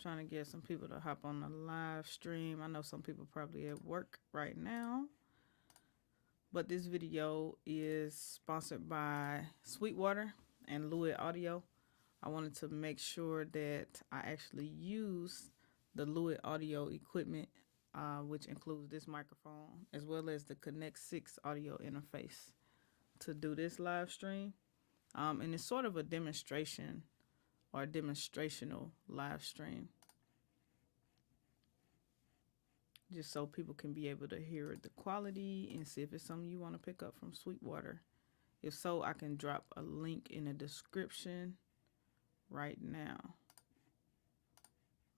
Trying to get some people to hop on the live stream. I know some people probably at work right now. But this video is sponsored by Sweetwater and Lewitt Audio. I wanted to make sure that I actually use the Lewitt Audio equipment, which includes this microphone, as well as the Connect 6 audio interface to do this live stream. And it's sort of a demonstration or a demonstrational live stream, just so people can be able to hear the quality and see if it's something you want to pick up from Sweetwater. If so, I can drop a link in the description right now.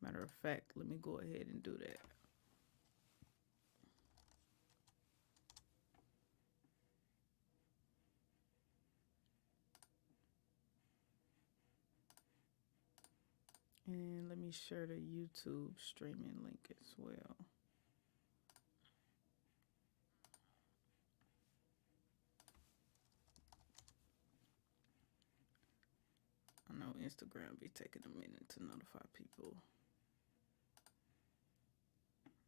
Matter of fact, let me go ahead and do that. And let me share the YouTube streaming link as well. I know Instagram be taking a minute to notify people.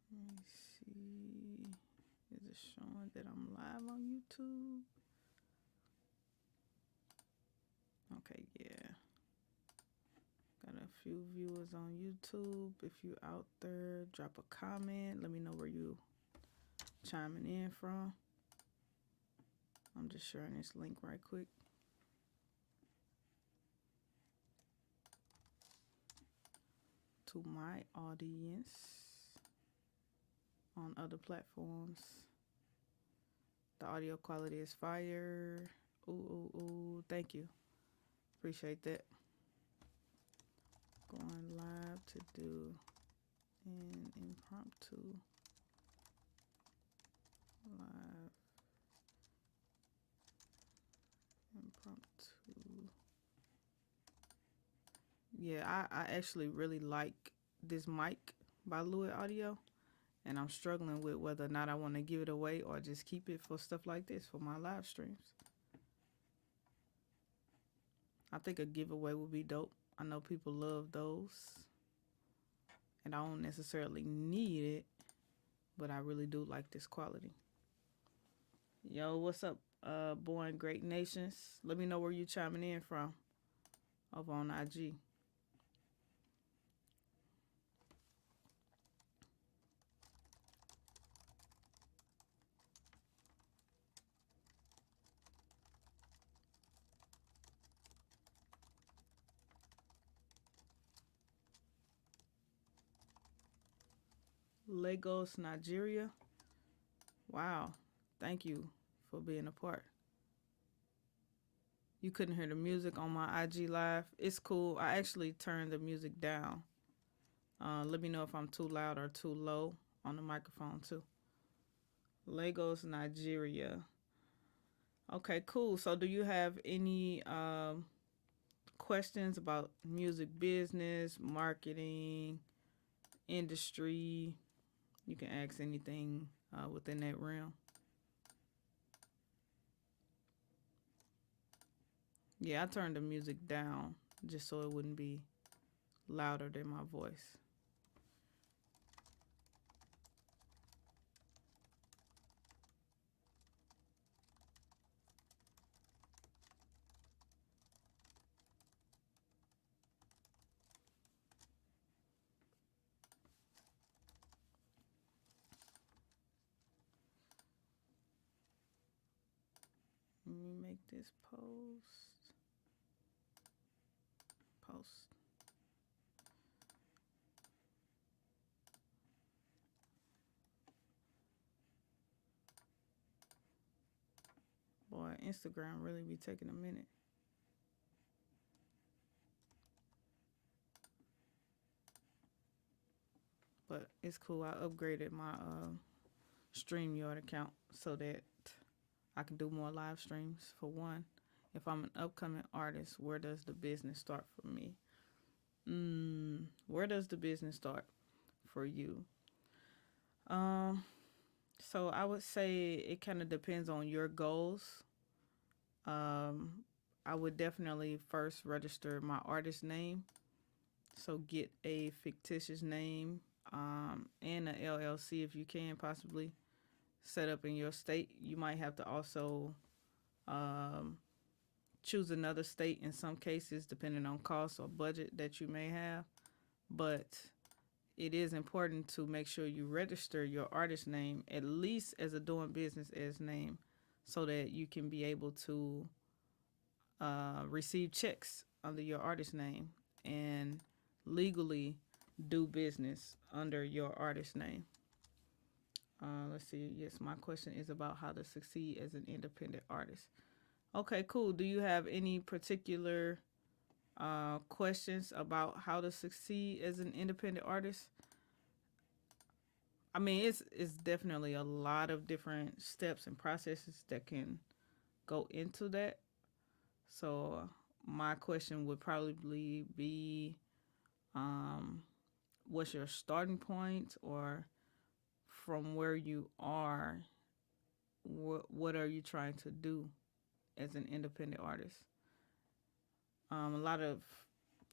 Let me see. Is it showing that I'm live on YouTube? Okay, yeah. Got a few viewers on YouTube. If you out there, drop a comment. Let me know where you chiming in from. I'm just sharing this link right quick. To my audience on other platforms. The audio quality is fire. Ooh, ooh, ooh. Thank you. Appreciate that. Going live to do an impromptu live impromptu. Yeah, I actually really like this mic by Lewitt Audio, and I'm struggling with whether or not I want to give it away or just keep it for stuff like this for my live streams. I think a giveaway would be dope. I know people love those, and I don't necessarily need it, but I really do like this quality. Yo, what's up, Born Great Nations? Let me know where you chiming in from over on IG. Lagos, Nigeria. Wow. Thank you for being a part. You couldn't hear the music on my IG live. It's cool. I actually turned the music down. Let me know if I'm too loud or too low on the microphone too. Lagos, Nigeria. Okay, cool. So do you have any questions about music business, marketing, industry? You can ask anything within that realm. Yeah, I turned the music down just so it wouldn't be louder than my voice. Let me make this post. Boy, Instagram really be taking a minute. But it's cool. I upgraded my StreamYard account so that I can do more live streams. For one, if I'm an upcoming artist, where does the business start for me? Where does the business start for you? So I would say it kind of depends on your goals. I would definitely first register my artist name So get a fictitious name and an LLC if you can possibly set up in your state. You might have to also choose another state in some cases, depending on cost or budget that you may have. But it is important to make sure you register your artist name at least as a doing business as name, so that you can be able to receive checks under your artist name and legally do business under your artist name. Let's see. Yes, my question is about how to succeed as an independent artist. Okay, cool. Do you have any particular questions about how to succeed as an independent artist? I mean, it's definitely a lot of different steps and processes that can go into that. So my question would probably be, what's your starting point, or from where you are, what are you trying to do as an independent artist? A lot of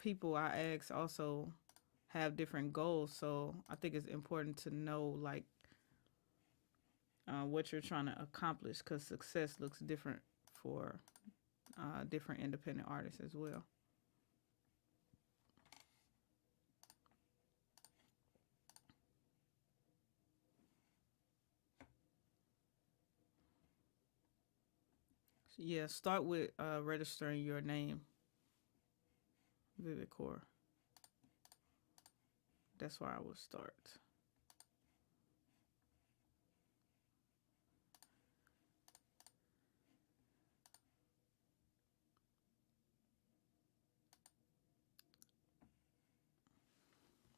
people I ask also have different goals, so I think it's important to know like what you're trying to accomplish, because success looks different for different independent artists as well. So yeah, start with registering your name, Vivid Core. That's where I would start.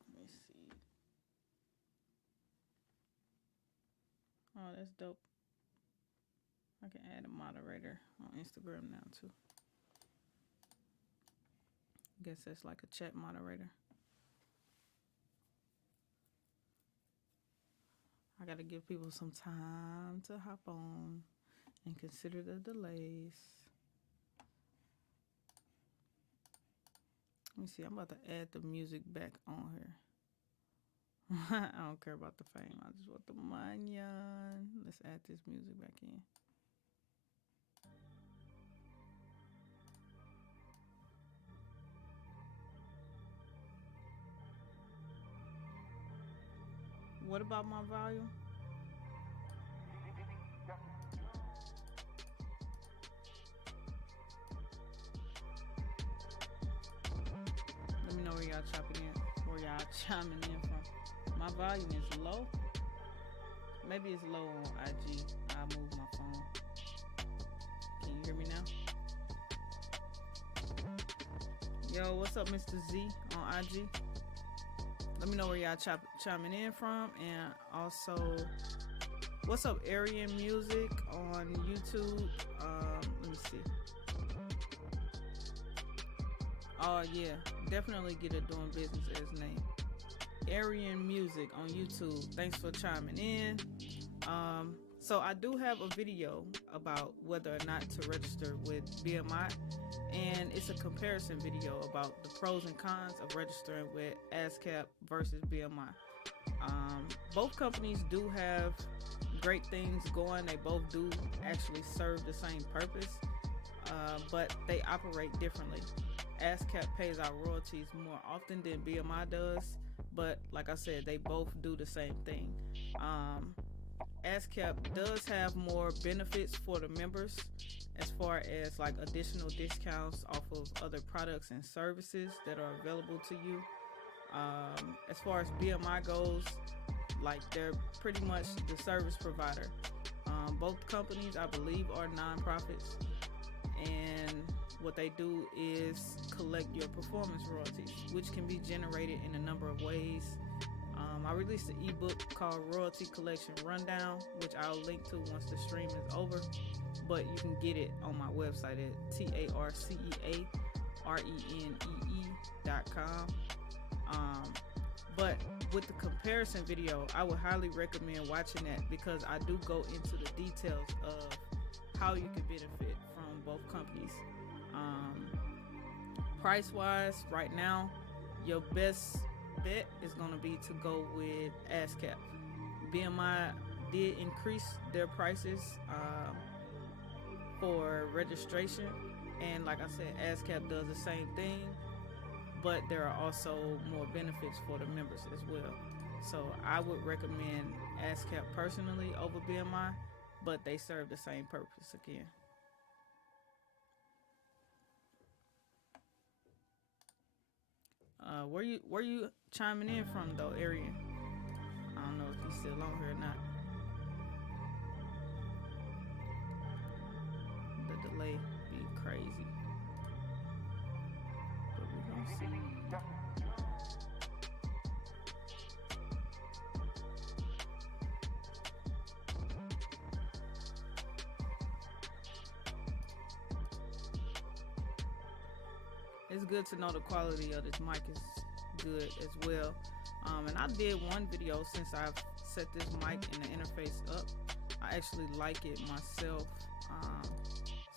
Let me see. Oh, that's dope. I can add a moderator on Instagram now too. Guess that's like a chat moderator. I gotta give people some time to hop on and consider the delays. Let me see, I'm about to add the music back on here. I don't care about the fame, I just want the money. Let's add this music back in. What about my volume? Let me know where y'all chiming in from. My volume is low. Maybe it's low on IG. I'll move my phone. Can you hear me now? Yo, what's up, Mr. Z on IG? Let me know where y'all chiming in from, and also, what's up, Aryan Music on YouTube? Let me see. Oh yeah, definitely get a doing business as name. Aryan Music on YouTube. Thanks for chiming in. So I do have a video about whether or not to register with BMI, and it's a comparison video about the pros and cons of registering with ASCAP versus BMI. Both companies do have great things going. They both do actually serve the same purpose, but they operate differently. ASCAP pays out royalties more often than BMI does, but like I said, they both do the same thing. ASCAP does have more benefits for the members, as far as like additional discounts off of other products and services that are available to you. As far as BMI goes, like they're pretty much the service provider. Both companies, I believe, are nonprofits, and what they do is collect your performance royalties, which can be generated in a number of ways. I released an ebook called Royalty Collection Rundown, which I'll link to once the stream is over, but you can get it on my website at tarcearenee.com. But with the comparison video, I would highly recommend watching that, because I do go into the details of how you can benefit from both companies. Price wise, right now, your best bet is going to be to go with ASCAP. BMI did increase their prices for registration, and like I said, ASCAP does the same thing, but there are also more benefits for the members as well. So I would recommend ASCAP personally over BMI, but they serve the same purpose again. Where you chiming in from though, Arian? I don't know if he's still on here or not. The delay be crazy, but we're gonna see. It's good to know the quality of this mic is good as well. And I did one video since I've set this mic and the interface up. I actually like it myself.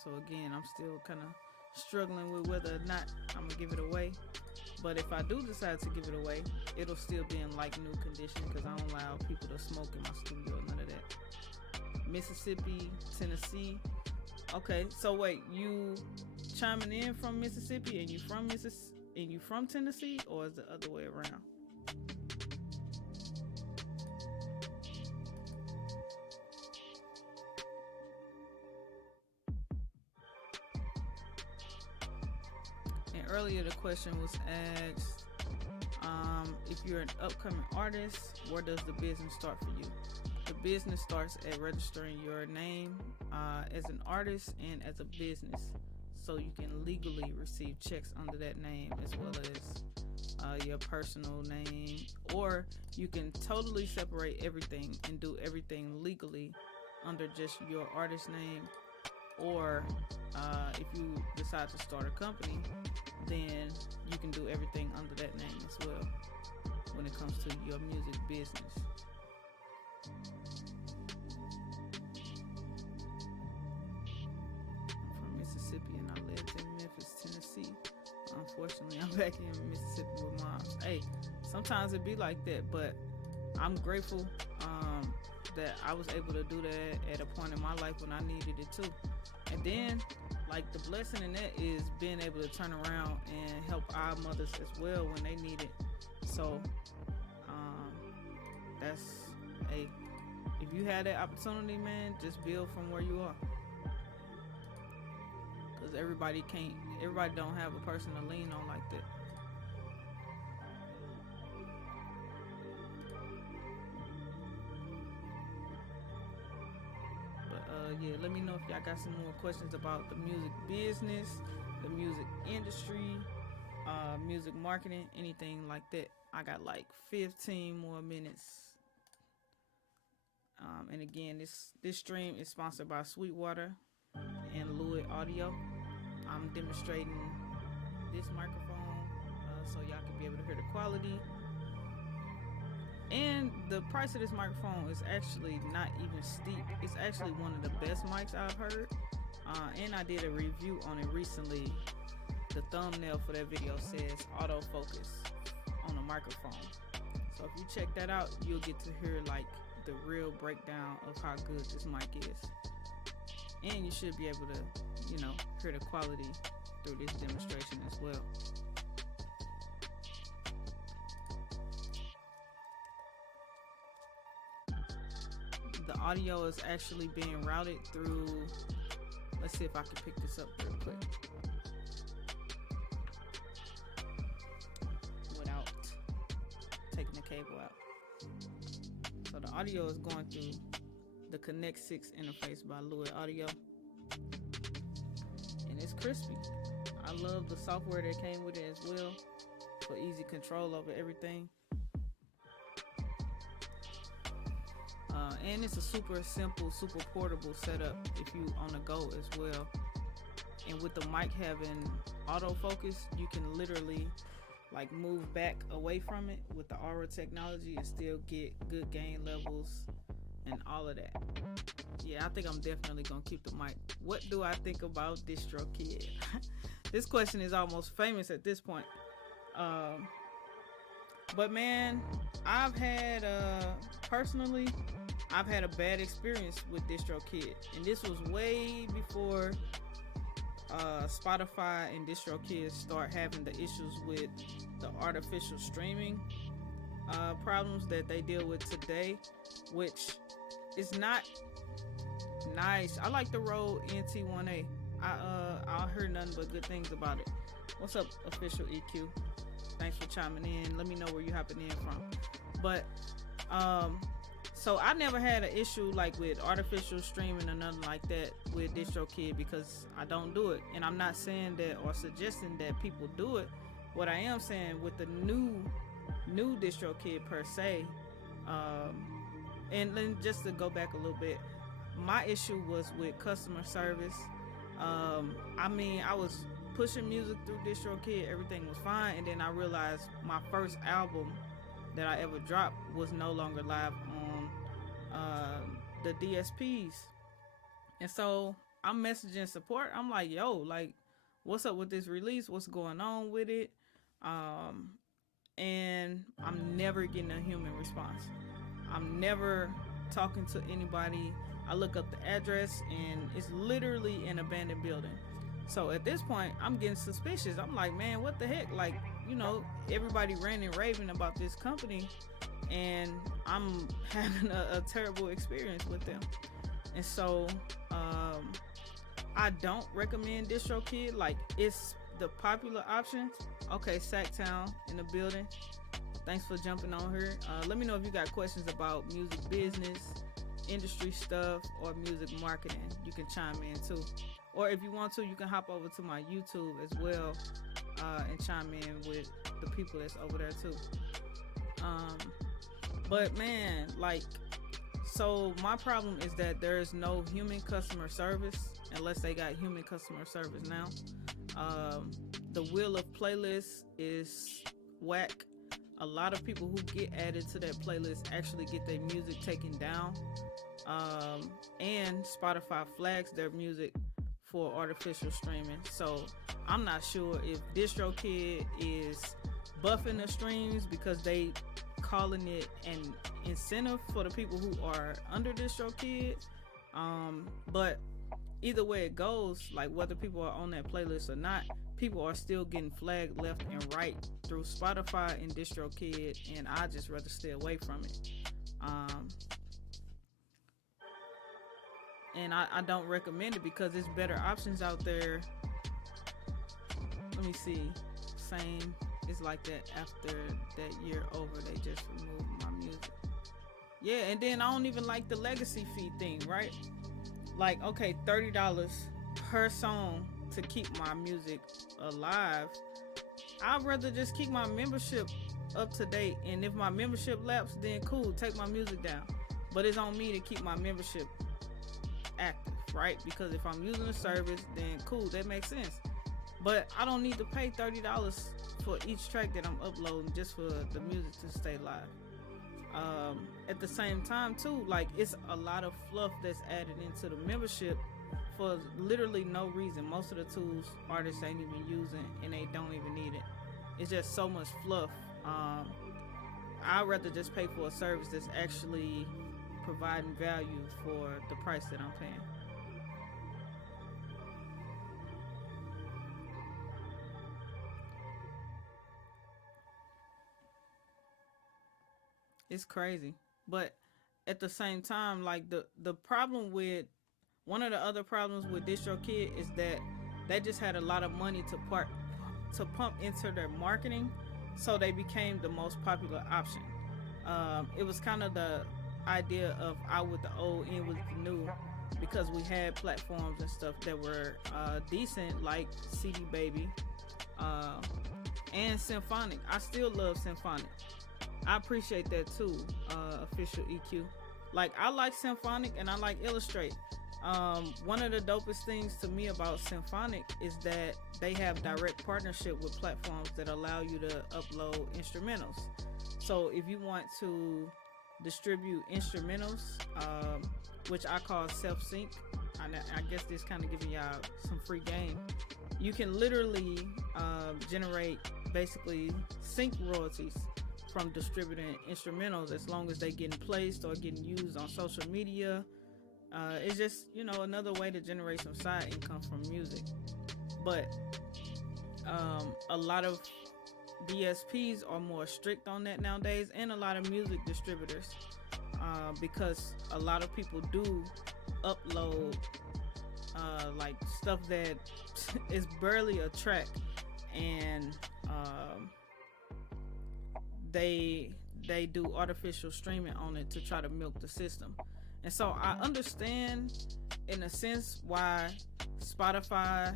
So again, I'm still kind of struggling with whether or not I'm gonna give it away. But if I do decide to give it away, it'll still be in like new condition because I don't allow people to smoke in my studio, none of that. Mississippi, Tennessee. Okay, so wait, you chiming in from Mississippi and you from Tennessee, or is the other way around? And earlier the question was asked, if you're an upcoming artist, where does the business start for you? The business starts at registering your name as an artist and as a business, so you can legally receive checks under that name as well as your personal name, or you can totally separate everything and do everything legally under just your artist name, or if you decide to start a company, then you can do everything under that name as well when it comes to your music business. And I lived in Memphis, Tennessee. Unfortunately, I'm back in Mississippi with moms. Hey, sometimes it be like that, but I'm grateful that I was able to do that at a point in my life when I needed it too. And then, like, the blessing in that is being able to turn around and help our mothers as well when they need it. So, that's, hey, if you had that opportunity, man, just build from where you are. Because everybody don't have a person to lean on like that. But yeah, let me know if y'all got some more questions about the music business, the music industry, music marketing, anything like that. I got like 15 more minutes. And again, this stream is sponsored by Sweetwater and Lewitt Audio. I'm demonstrating this microphone so y'all can be able to hear the quality. And the price of this microphone is actually not even steep. It's actually one of the best mics I've heard. And I did a review on it recently. The thumbnail for that video says autofocus on the microphone. So if you check that out, you'll get to hear like the real breakdown of how good this mic is. And you should be able to, hear the quality through this demonstration as well. The audio is actually being routed through, let's see if I can pick this up real quick without taking the cable out. So the audio is going through the Connect 6 interface by Lewitt Audio, and it's crispy. I love the software that came with it as well for easy control over everything. And it's a super simple, super portable setup if you on the go as well. And with the mic having autofocus, you can literally like move back away from it with the Aura technology and still get good gain levels and all of that. Yeah, I think I'm definitely gonna keep the mic. What do I think about DistroKid? This question is almost famous at this point. But man, personally, I've had a bad experience with DistroKid, and this was way before Spotify and DistroKid start having the issues with the artificial streaming problems that they deal with today, which is not nice. I like the Rode NT1A. I heard nothing but good things about it. What's up, official EQ? Thanks for chiming in. Let me know where you hopping in from. But so I never had an issue like with artificial streaming or nothing like that with DistroKid, because I don't do it. And I'm not saying that or suggesting that people do it. What I am saying with the new DistroKid per se, and then just to go back a little bit, my issue was with customer service. I mean, I was pushing music through DistroKid, everything was fine, and then I realized my first album that I ever dropped was no longer live on the DSPs. And so I'm messaging support. I'm like, yo, like, what's up with this release? What's going on with it? And I'm never getting a human response. I'm never talking to anybody. I look up the address and it's literally an abandoned building. So at this point, I'm getting suspicious. I'm like, man, what the heck? Like, you know, everybody ranting and raving about this company, and I'm having a terrible experience with them. And so I don't recommend DistroKid. Like, it's the popular option. Okay, Sacktown in the building. Thanks for jumping on here. Let me know if you got questions about music business, industry stuff, or music marketing. You can chime in too. Or if you want to, you can hop over to my YouTube as well and chime in with the people that's over there too. But man, like, so my problem is that there is no human customer service unless they got human customer service now. The wheel of playlists is whack. A lot of people who get added to that playlist actually get their music taken down. And Spotify flags their music for artificial streaming. So I'm not sure if DistroKid is buffing the streams because they calling it an incentive for the people who are under DistroKid. But either way it goes, like whether people are on that playlist or not, people are still getting flagged left and right through Spotify and DistroKid, and I just rather stay away from it. And I don't recommend it because there's better options out there. Let me see. Same. It's like that after that year over, they just removed my music. Yeah, and then I don't even like the legacy fee thing, right? Like, okay, $30 per song to keep my music alive. I'd rather just keep my membership up to date, and if my membership lapses, then cool, take my music down. But it's on me to keep my membership active, right? Because if I'm using a service, then cool, that makes sense. But I don't need to pay $30 for each track that I'm uploading just for the music to stay live. At the same time too, like, it's a lot of fluff that's added into the membership for literally no reason. Most of the tools artists ain't even using, and they don't even need it. It's just so much fluff. I'd rather just pay for a service that's actually providing value for the price that I'm paying. It's crazy. But at the same time, like, the problem with, one of the other problems with DistroKid is that they just had a lot of money to pump into their marketing, so they became the most popular option. It was kind of the idea of out with the old, in with the new, because we had platforms and stuff that were decent, like CD Baby and Symphonic. I still love Symphonic. I appreciate that too, official EQ. Like, I like Symphonic and I like Illustrate. One of the dopest things to me about Symphonic is that they have direct partnership with platforms that allow you to upload instrumentals. So if you want to distribute instrumentals, which I call self-sync, I guess this kind of giving y'all some free game. You can literally generate basically sync royalties from distributing instrumentals as long as they getting placed or getting used on social media. It's just, another way to generate some side income from music. But a lot of DSPs are more strict on that nowadays, and a lot of music distributors, because a lot of people do upload like stuff that is barely a track, and they do artificial streaming on it to try to milk the system. And so I understand in a sense why Spotify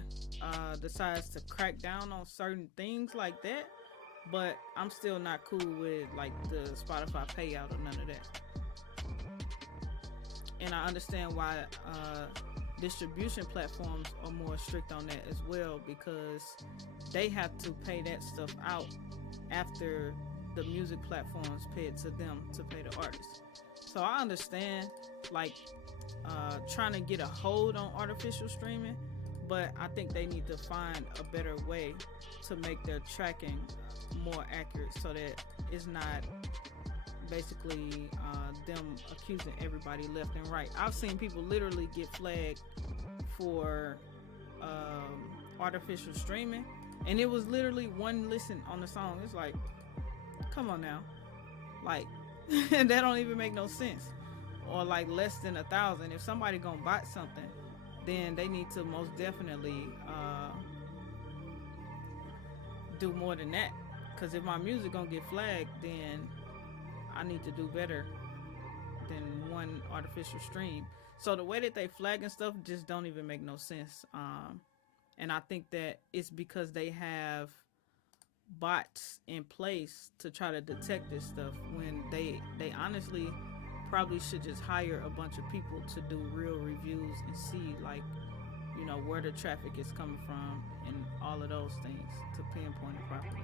decides to crack down on certain things like that, but I'm still not cool with like the Spotify payout or none of that. And I understand why distribution platforms are more strict on that as well, because they have to pay that stuff out after the music platforms pay it to them to pay the artists. So I understand like trying to get a hold on artificial streaming, but I think they need to find a better way to make their tracking more accurate, so that it's not basically them accusing everybody left and right. I've seen people literally get flagged for artificial streaming, and it was literally one listen on the song. It's like, come on now, like that don't even make no sense. Or like less than 1,000. If somebody gonna buy something, then they need to most definitely do more than that. Because if my music gonna get flagged, then I need to do better than one artificial stream. So the way that they flag and stuff just don't even make no sense. And I think that it's because they have bots in place to try to detect this stuff, when they honestly probably should just hire a bunch of people to do real reviews and see like, where the traffic is coming from and all of those things to pinpoint it properly.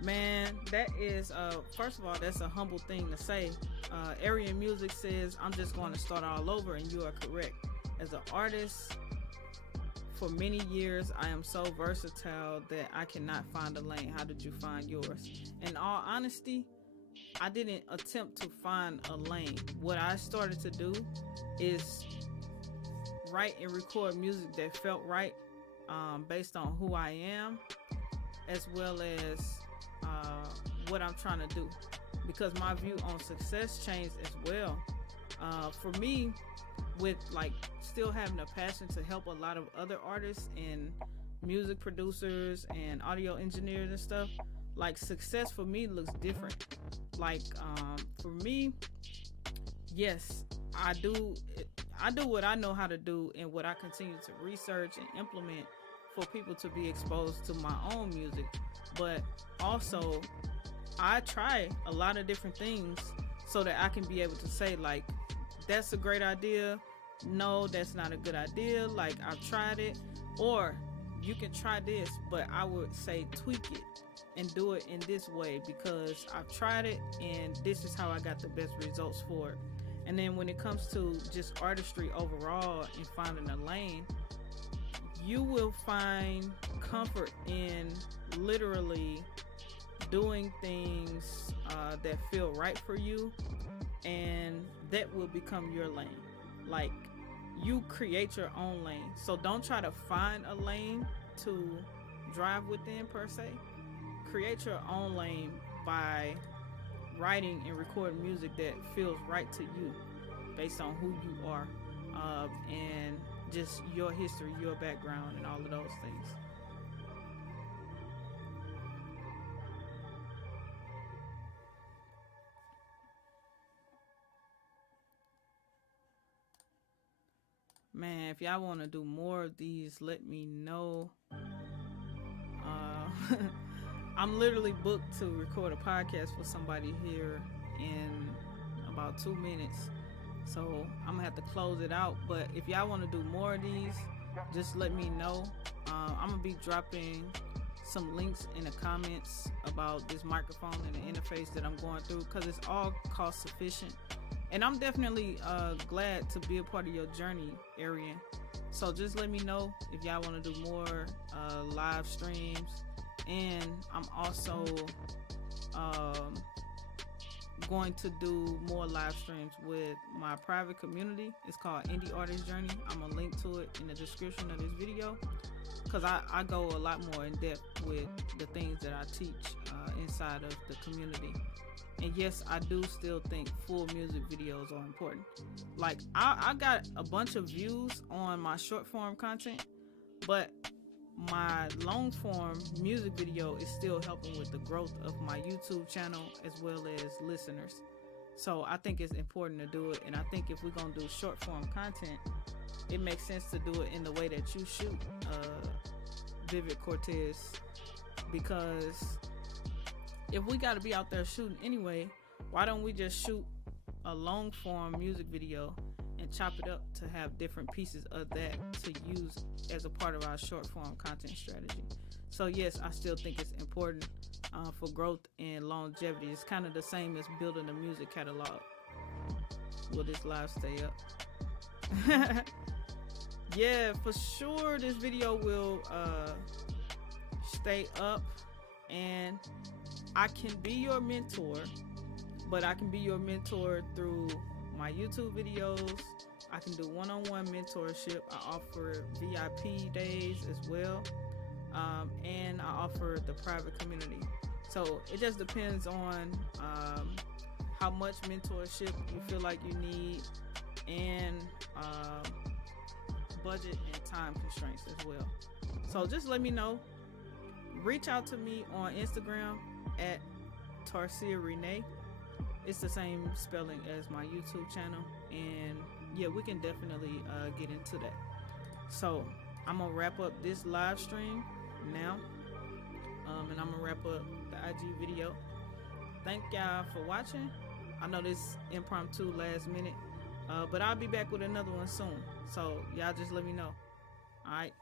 Man, that is first of all, that's a humble thing to say. Aryan Music says, I'm just going to start all over, and you are correct. As an artist, for many years, I am so versatile that I cannot find a lane. How did you find yours? In all honesty, I didn't attempt to find a lane. What I started to do is write and record music that felt right, based on who I am, as well as what I'm trying to do, because my view on success changed as well. For me, with like still having a passion to help a lot of other artists and music producers and audio engineers and stuff, like success for me looks different. Like for me, yes, I do what I know how to do and what I continue to research and implement for people to be exposed to my own music. But also I try a lot of different things so that I can be able to say like, that's a great idea, no, that's not a good idea, like I've tried it, or you can try this, but I would say tweak it and do it in this way because I've tried it and this is how I got the best results for it. And then when it comes to just artistry overall and finding a lane, you will find comfort in literally doing things that feel right for you, and that will become your lane. Like, you create your own lane. So don't try to find a lane to drive within per se. Create your own lane by writing and recording music that feels right to you based on who you are, and just your history, your background, and all of those things. Man, if y'all want to do more of these, let me know. I'm literally booked to record a podcast for somebody here in about 2 minutes. So I'm gonna have to close it out. But if y'all want to do more of these, just let me know. I'm gonna be dropping some links in the comments about this microphone and the interface that I'm going through, because it's all cost sufficient. And I'm definitely glad to be a part of your journey, Arian. So just let me know if y'all want to do more live streams. And I'm also going to do more live streams with my private community. It's called Indie Artist Journey. I'm gonna link to it in the description of this video, because I go a lot more in depth with the things that I teach inside of the community. And yes, I do still think full music videos are important. Like I got a bunch of views on my short form content, but my long form music video is still helping with the growth of my YouTube channel as well as listeners. So I think it's important to do it. And I think if we're gonna do short form content, it makes sense to do it in the way that you shoot Vivid Cortez, because if we got to be out there shooting anyway, why don't we just shoot a long form music video and chop it up to have different pieces of that to use as a part of our short form content strategy. So yes, I still think it's important for growth and longevity. It's kind of the same as building a music catalog. Will this live stay up? Yeah, for sure this video will stay up, and I can be your mentor, but I can be your mentor through my YouTube videos. I can do one-on-one mentorship. I offer VIP days as well, and I offer the private community. So it just depends on how much mentorship you feel like you need, and budget and time constraints as well. So just let me know. Reach out to me on Instagram at Tarsia Renee. It's the same spelling as my YouTube channel, and yeah, we can definitely get into that. So I'm gonna wrap up this live stream now, and I'm gonna wrap up the IG video. Thank y'all for watching. I know this impromptu last minute, but I'll be back with another one soon. So y'all just let me know. All right.